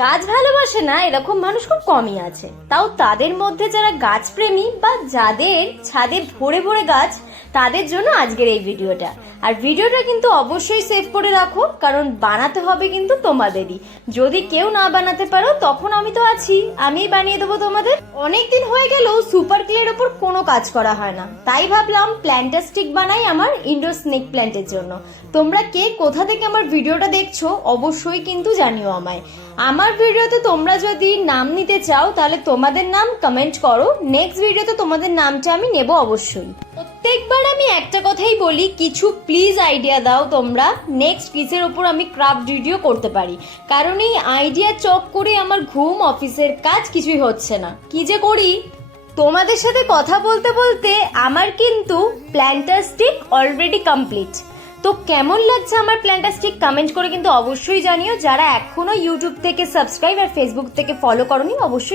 গাছ ভালোবাসে না এরকম মানুষ খুব কমই আছে, তাও তাদের মধ্যে যারা গাছ প্রেমী বা যাদের ছাদে ভরে ভরে গাছ, তাদের জন্য আজকের এই ভিডিওটা। আর ভিডিওটা কিন্তু অবশ্যই সেভ করে রাখো, কারণ বানাতে হবে কিন্তু তোমাদেরই। যদি কেউ না বানাতে পারো তখন আমি তো আছি, আমিই বানিয়ে দেবো তোমাদের। অনেকদিন হয়ে গেল সুপার ক্লের ওপর কোনো কাজ করা হয় না, তাই ভাবলাম প্ল্যান্টাস্টিক বানাই আমার ইনডোর স্নেক প্ল্যান্টের জন্য। তোমরা কে কোথা থেকে আমার ভিডিওটা দেখছো অবশ্যই কিন্তু জানিও আমায়। আমার ভিডিওতে তোমরা যদি নাম নিতে চাও তাহলে তোমাদের নাম কমেন্ট করো, নেক্সট ভিডিওতে তোমাদের নামটা আমি নেব অবশ্যই। প্রত্যেকবার আমি একটা কথাই বলি, কিছু প্লিজ আইডিয়া দাও তোমরা, নেক্সট কিসের ওপর আমি ক্রাফট ভিডিও করতে পারি, কারণ এই আইডিয়া চক করে আমার ঘুম, অফিসের কাজ কিছুই হচ্ছে না। কি যে করি। তোমাদের সাথে কথা বলতে বলতে আমার কিন্তু প্ল্যান্টাস্টিক অলরেডি কমপ্লিট। তো কেমন লাগছে আমার প্ল্যান্টাস্টিক কমেন্ট করে কিন্তু অবশ্যই জানিও। যারা এখনো ইউটিউব থেকে সাবস্ক্রাইব আর ফেসবুক থেকে ফলো করনি অবশ্যই